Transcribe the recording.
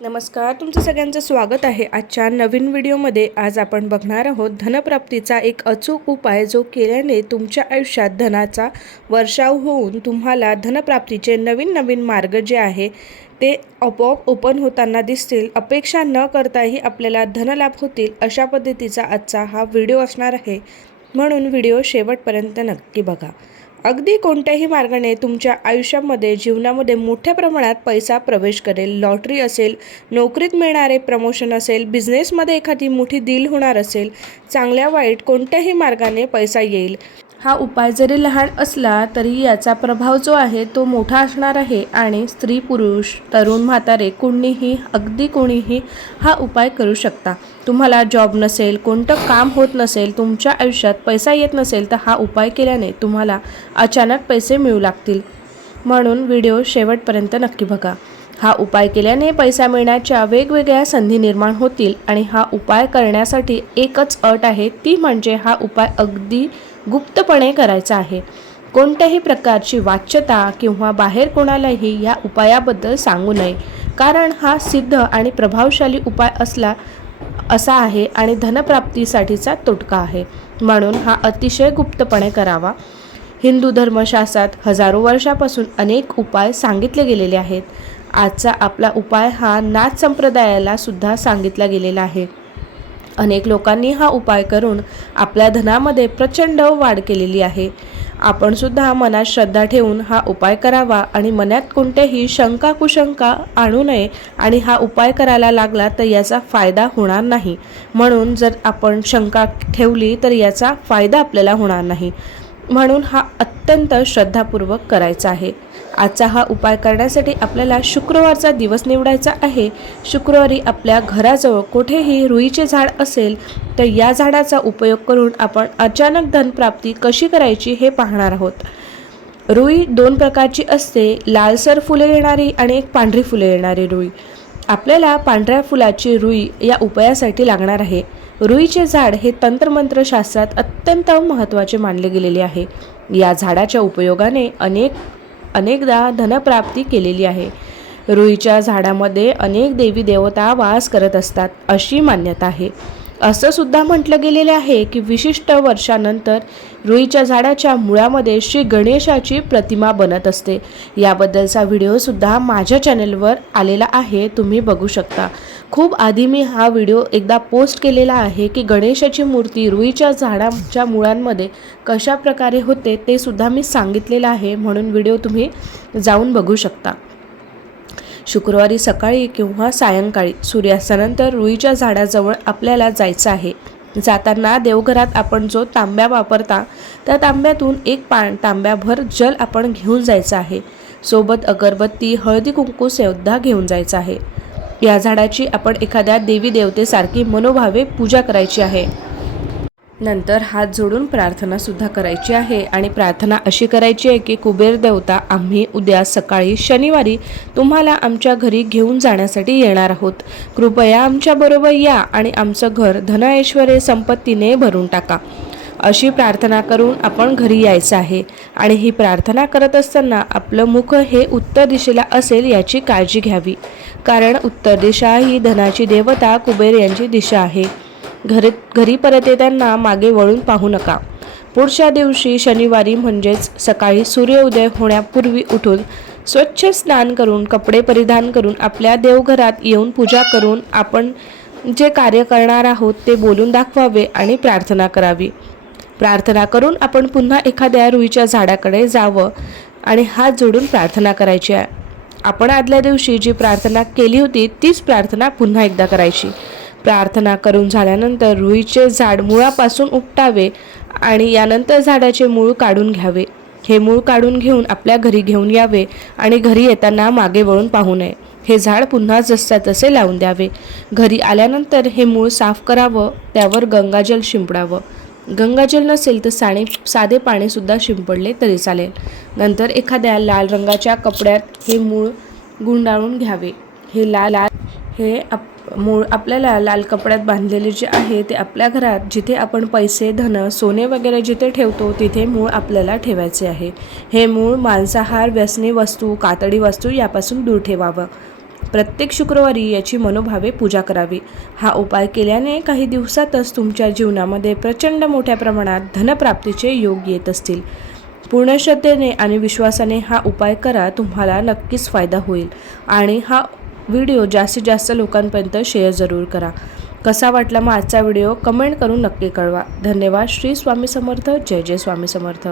नमस्कार तुमचं सगळ्यांचं स्वागत आहे. आजच्या नवीन व्हिडिओमध्ये आज आपण बघणार आहोत धनप्राप्तीचा एक अचूक उपाय जो केल्याने तुमच्या आयुष्यात धनाचा वर्षाव होऊन तुम्हाला धनप्राप्तीचे नवीन नवीन मार्ग जे आहे ते आपोआप ओपन होताना दिसतील. अपेक्षा न करताही आपल्याला धनलाभ होतील अशा पद्धतीचा आजचा हा व्हिडिओ असणार आहे. म्हणून व्हिडिओ शेवटपर्यंत नक्की बघा. अगदी कोणत्याही मार्गाने तुमच्या आयुष्यामध्ये जीवनामध्ये मोठ्या प्रमाणात पैसा प्रवेश करेल लॉटरी असेल नोकरीत मिळणारे प्रमोशन असेल बिझनेसमध्ये एखादी मोठी डील होणार असेल चांगल्या वाईट कोणत्याही मार्गाने पैसा येईल. हा उपाय जरी लहान असला तरी याचा प्रभाव जो आहे तो मोठा असणार आहे आणि स्त्री पुरुष तरुण म्हातारे कोणीही अगदी कोणीही हा उपाय करू शकता. तुम्हाला जॉब नसेल कोणतं काम होत नसेल तुमच्या आयुष्यात पैसा येत नसेल तर हा उपाय केल्याने तुम्हाला अचानक पैसे मिळू लागतील. म्हणून व्हिडिओ शेवटपर्यंत नक्की बघा. हा उपाय केल्याने पैसा मिळण्याच्या वेगवेगळ्या संधी निर्माण होतील आणि हा उपाय करण्यासाठी एकच अट आहे ती म्हणजे हा उपाय अगदी गुप्तपणे करायचा आहे. कोणत्याही प्रकारची वाच्यता किंवा बाहेर कोणालाही या उपायाबद्दल सांगू नये. कारण हा सिद्ध आणि प्रभावशाली उपाय असला असा आहे आणि धनप्राप्तीसाठीचा तोटका आहे. म्हणून हा अतिशय गुप्तपणे करावा. हिंदू धर्मशास्त्रात हजारो वर्षापासून अनेक उपाय सांगितले गेलेले आहेत. आजचा आपला उपाय हा नाथ संप्रदायाला सुद्धा सांगितला गेलेला आहे. अनेक लोकांनी हा उपाय करून आपल्या धनामध्ये प्रचंड वाढ केलेली आहे. आपण सुद्धा मनात श्रद्धा ठेवून हा उपाय करावा आणि मनात कोणत्याही शंका कुशंका आणू नये आणि हा उपाय करायला लागला तर याचा फायदा होणार नाही. म्हणून जर आपण शंका ठेवली तर याचा फायदा आपल्याला होणार नाही. म्हणून हा अत्यंत श्रद्धापूर्वक करायचा आहे. आजचा हा उपाय करण्यासाठी आपल्याला शुक्रवारचा दिवस निवडायचा आहे. शुक्रवारी आपल्या घराजवळ कुठेही रुईचे झाड असेल तर या झाडाचा उपयोग करून आपण अचानक धनप्राप्ती कशी करायची हे पाहणार आहोत. रुई दोन प्रकारची असते लालसर फुले येणारी आणि एक पांढरी फुले येणारी रुई. आपल्याला पांढऱ्या फुलाची रुई या उपायासाठी लागणार आहे. रुईचे झाड हे तंत्रमंत्रशास्त्रात अत्यंत महत्त्वाचे मानले गेलेले आहे. या झाडाच्या उपयोगाने अनेक अनेकदा धनप्राप्ती केलेली आहे. रुईच्या झाडामध्ये अनेक देवी देवता वास करत असतात अशी मान्यता आहे. असं सुद्धा म्हटलं गेलेलं आहे की विशिष्ट वर्षानंतर रुईच्या झाडाच्या मुळामध्ये श्री गणेशाची प्रतिमा बनत असते. याबद्दलचा व्हिडिओसुद्धा माझ्या चॅनलवर आलेला आहे तुम्ही बघू शकता. खूप आधी मी हा व्हिडिओ एकदा पोस्ट केलेला आहे की गणेशाची मूर्ती रुईच्या झाडाच्या मुळांमध्ये कशा प्रकारे होते ते सुद्धा मी सांगितलेलं आहे म्हणून व्हिडिओ तुम्ही जाऊन बघू शकता. शुक्रवारी सकाळी किंवा सायंकाळी सूर्यास्तानंतर रुईच्या झाडाजवळ आपल्याला जायचं आहे. जाताना देवघरात आपण जो तांब्या वापरता त्या तांब्यातून एक पा तांब्याभर जल आपण घेऊन जायचं आहे. सोबत अगरबत्ती हळदी कुंकू सुद्धा घेऊन जायचं आहे. या झाडाची आपण एखाद्या देवी देवतेसारखी मनोभावे पूजा करायची आहे. नंतर हात जोडून प्रार्थना सुद्धा करायची आहे. आणि प्रार्थना अशी करायची आहे की कुबेर देवता आम्ही उद्या सकाळी शनिवारी तुम्हाला आमच्या घरी घेऊन जाण्यासाठी येणार आहोत. कृपया आमच्याबरोबर या आणि आमचं घर धनऐश्वरे संपत्तीने भरून टाका. अशी प्रार्थना करून आपण घरी यायचं आहे. आणि ही प्रार्थना करत असताना आपलं मुख हे उत्तर दिशेला असेल याची काळजी घ्यावी. कारण उत्तर दिशा ही धनाची देवता कुबेर यांची दिशा आहे. घरी घरी परत येताना मागे वळून पाहू नका. पुढच्या दिवशी शनिवारी म्हणजेच सकाळी सूर्योदय होण्यापूर्वी उठून स्वच्छ स्नान करून कपडे परिधान करून आपल्या देवघरात येऊन पूजा करून आपण जे कार्य करणार आहोत ते बोलून दाखवावे आणि प्रार्थना करावी. प्रार्थना करून आपण पुन्हा एखाद्या रुईच्या झाडाकडे जावं आणि हात जोडून प्रार्थना करायची आहे. आपण आदल्या दिवशी जी प्रार्थना केली होती तीच प्रार्थना पुन्हा एकदा करायची. प्रार्थना करून झाल्यानंतर रुईचे झाड मुळापासून उपटावे आणि यानंतर झाडाचे मूळ काढून घ्यावे. हे मूळ काढून घेऊन आपल्या घरी घेऊन यावे आणि घरी येताना मागे वळून पाहू नये. हे झाड पुन्हा जसच्या तसे लावून द्यावे. घरी आल्यानंतर हे मूळ साफ करावं त्यावर गंगाजल शिंपडावं. गंगाजल नसेल तर साणे साधे पाणीसुद्धा शिंपडले तरी चालेल. नंतर एखाद्या लाल रंगाच्या कपड्यात हे मूळ गुंडाळून घ्यावे. हे लाल लाल हे आप मूळ आपल्याला लाल कपड्यात बांधलेले जे आहे ते आपल्या घरात जिथे आपण पैसे धन सोने वगैरे जिथे ठेवतो तिथे मूळ आपल्याला ठेवायचे आहे. हे मूळ मांसाहार व्यसनी वस्तू कातडी वस्तू यापासून दूर ठेवावं. प्रत्येक शुक्रवारी याची मनोभावे पूजा करावी. हा उपाय केल्याने काही दिवसातच तुमच्या जीवनामध्ये प्रचंड मोठ्या प्रमाणात धनप्राप्तीचे योग येत असतील. पूर्ण श्रद्धेने आणि विश्वासाने हा उपाय करा तुम्हाला नक्कीच फायदा होईल. आणि हा व्हिडिओ जास्तीत जास्त लोकांपर्यंत शेअर जरूर करा. कसा वाटला मग आजचा व्हिडिओ? कमेंट करून नक्की कळवा. धन्यवाद. श्री स्वामी समर्थ. जय जय स्वामी समर्थ.